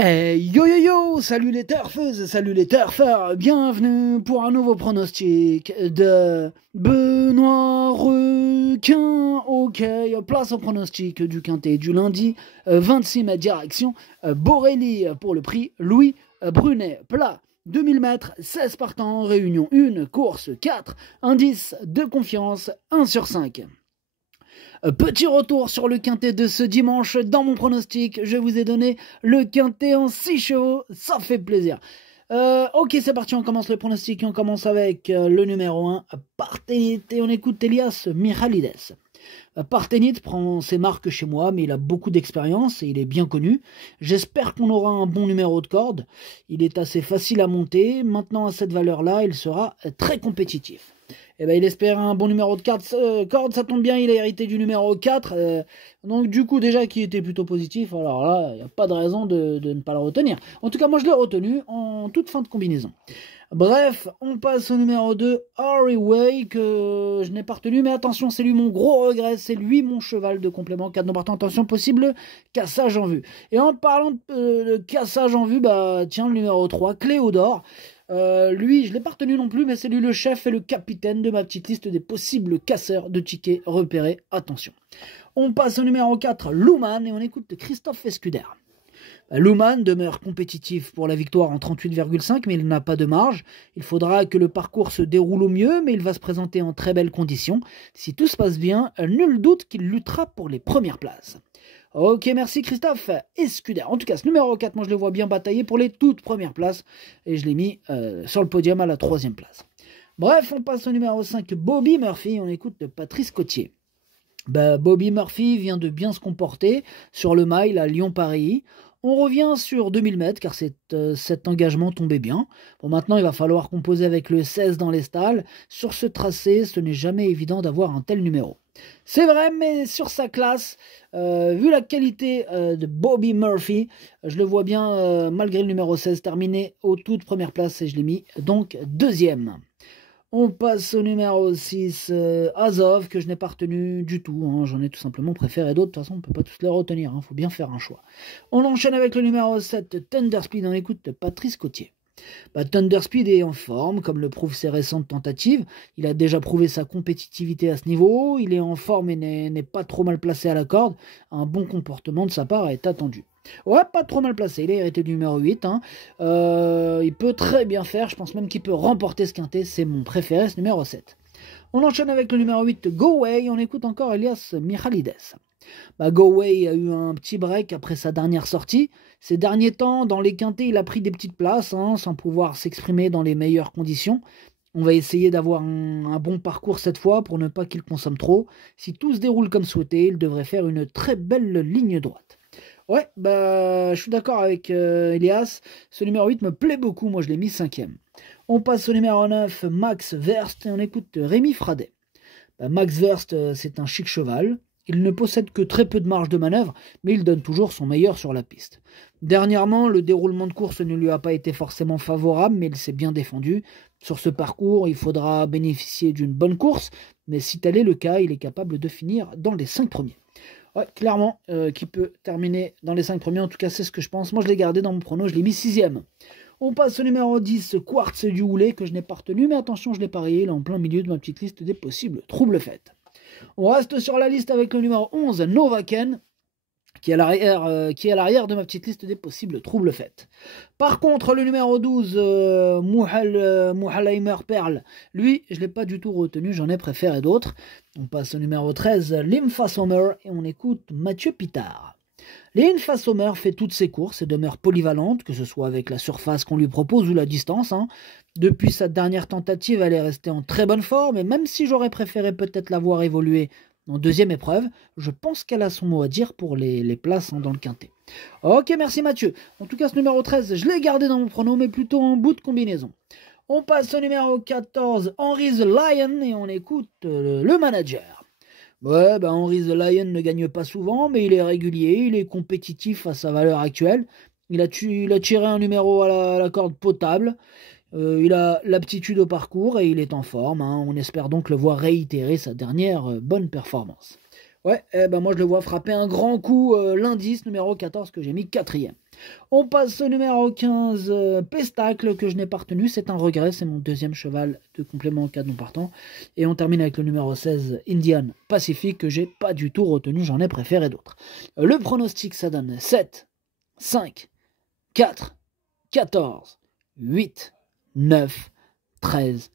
Hey yo yo yo, salut les turfeuses, salut les turfeurs, bienvenue pour un nouveau pronostic de Benoît Requin. Ok, place au pronostic du quintet du lundi 26 mai direction Borély pour le prix Louis Brunet. Plat 2000 mètres, 16 partants, réunion 1, course 4, indice de confiance 1 sur 5. Petit retour sur le quintet de ce dimanche. Dans mon pronostic, je vous ai donné le quintet en 6 chevaux. Ça fait plaisir. Ok, c'est parti, on commence le pronostic. On commence avec le numéro 1, Partenit. Et on écoute Elias Michalides. Partenit prend ses marques chez moi, mais il a beaucoup d'expérience et il est bien connu. J'espère qu'on aura un bon numéro de corde. Il est assez facile à monter. Maintenant, à cette valeur-là, il sera très compétitif. Eh ben, il espère un bon numéro de corde, ça tombe bien, il a hérité du numéro 4, donc du coup déjà qui était plutôt positif, alors là, il n'y a pas de raison de ne pas le retenir. En tout cas, moi je l'ai retenu en toute fin de combinaison. Bref, on passe au numéro 2, Harry Way, que je n'ai pas retenu, mais attention, c'est lui mon gros regret, c'est lui mon cheval de complément, 4 non partant, attention, possible cassage en vue. Et en parlant de cassage en vue, bah tiens, le numéro 3, Cléodore. Lui, je ne l'ai pas retenu non plus, mais c'est lui le chef et le capitaine de ma petite liste des possibles casseurs de tickets repérés. Attention. On passe au numéro 4, Luman, et on écoute Christophe Escuder. Luman demeure compétitif pour la victoire en 38,5, mais il n'a pas de marge. Il faudra que le parcours se déroule au mieux, mais il va se présenter en très belles conditions. Si tout se passe bien, nul doute qu'il luttera pour les premières places. Ok, merci Christophe Escuder. En tout cas, ce numéro 4, moi je le vois bien batailler pour les toutes premières places. Et je l'ai mis sur le podium à la 3e place. Bref, on passe au numéro 5, Bobby Murphy. On écoute Patrice Cotier. Bobby Murphy vient de bien se comporter sur le mile à Lyon-Paris. On revient sur 2000 mètres car cet engagement tombait bien. Bon, maintenant, il va falloir composer avec le 16 dans les stalles. Sur ce tracé, ce n'est jamais évident d'avoir un tel numéro. C'est vrai, mais sur sa classe, vu la qualité de Bobby Murphy, je le vois bien, malgré le numéro 16, terminé aux toutes premières places et je l'ai mis donc 2e. On passe au numéro 6, Azov, que je n'ai pas retenu du tout. Hein. J'en ai tout simplement préféré d'autres. De toute façon, on ne peut pas tous les retenir. Il faut bien faire un choix. On enchaîne avec le numéro 7, Thunder Speed. On écoute Patrice Cotier. Thunder Speed est en forme, comme le prouvent ses récentes tentatives. Il a déjà prouvé sa compétitivité à ce niveau. Il est en forme et n'est pas trop mal placé à la corde. Un bon comportement de sa part est attendu. Ouais, pas trop mal placé, il a hérité du numéro 8. Hein. Il peut très bien faire, je pense même qu'il peut remporter ce quintet, c'est mon préféré, ce numéro 7. On enchaîne avec le numéro 8, Go Way, on écoute encore Elias Michalides. Go Way a eu un petit break après sa dernière sortie. Ces derniers temps, dans les quintets, il a pris des petites places, hein, sans pouvoir s'exprimer dans les meilleures conditions. On va essayer d'avoir un bon parcours cette fois pour ne pas qu'il consomme trop. Si tout se déroule comme souhaité, il devrait faire une très belle ligne droite. Ouais, je suis d'accord avec Elias. Ce numéro 8 me plaît beaucoup, moi je l'ai mis 5e. On passe au numéro 9, Max Verst, et on écoute Rémi Fradet. Max Verst, c'est un chic cheval. Il ne possède que très peu de marge de manœuvre, mais il donne toujours son meilleur sur la piste. Dernièrement, le déroulement de course ne lui a pas été forcément favorable, mais il s'est bien défendu. Sur ce parcours, il faudra bénéficier d'une bonne course, mais si tel est le cas, il est capable de finir dans les 5 premiers. Ouais, clairement, qui peut terminer dans les 5 premiers, en tout cas c'est ce que je pense. Moi je l'ai gardé dans mon prono, je l'ai mis 6e. On passe au numéro 10, Quartz du Houlet, que je n'ai pas retenu, mais attention, je l'ai parié, il est en plein milieu de ma petite liste des possibles troubles faits. On reste sur la liste avec le numéro 11, Novaken, qui est à l'arrière de ma petite liste des possibles troubles faits. Par contre, le numéro 12, Muhalheimer Perle, lui, je ne l'ai pas du tout retenu, j'en ai préféré d'autres. On passe au numéro 13, Lympha Sommer, et on écoute Mathieu Pitard. Lympha Sommer fait toutes ses courses et demeure polyvalente, que ce soit avec la surface qu'on lui propose ou la distance. Hein. Depuis sa dernière tentative, elle est restée en très bonne forme, et même si j'aurais préféré peut-être la voir évoluer en 2e épreuve, je pense qu'elle a son mot à dire pour les places dans le quintet. Ok, merci Mathieu. En tout cas, ce numéro 13, je l'ai gardé dans mon prono, mais plutôt en bout de combinaison. On passe au numéro 14, Henry the Lion, et on écoute le manager. Ouais, Henry the Lion ne gagne pas souvent, mais il est régulier, il est compétitif à sa valeur actuelle. Il a tiré un numéro à la corde potable. Il a l'aptitude au parcours et il est en forme. Hein. On espère donc le voir réitérer sa dernière bonne performance. Ouais, moi je le vois frapper un grand coup lundi, ce numéro 14 que j'ai mis 4e. On passe au numéro 15, Pestacle, que je n'ai pas retenu. C'est un regret, c'est mon deuxième cheval de complément en cas de non partant. Et on termine avec le numéro 16, Indian Pacific, que j'ai pas du tout retenu, j'en ai préféré d'autres. Le pronostic, ça donne 7, 5, 4, 14, 8, 9, 13,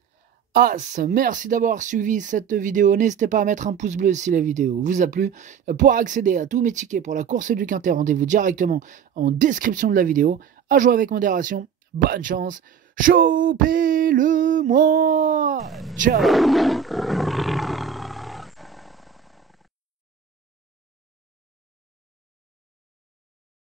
As. Merci d'avoir suivi cette vidéo. N'hésitez pas à mettre un pouce bleu si la vidéo vous a plu. Pour accéder à tous mes tickets pour la course du Quintet, rendez-vous directement en description de la vidéo. À jouer avec modération. Bonne chance. Chopez-le-moi. Ciao.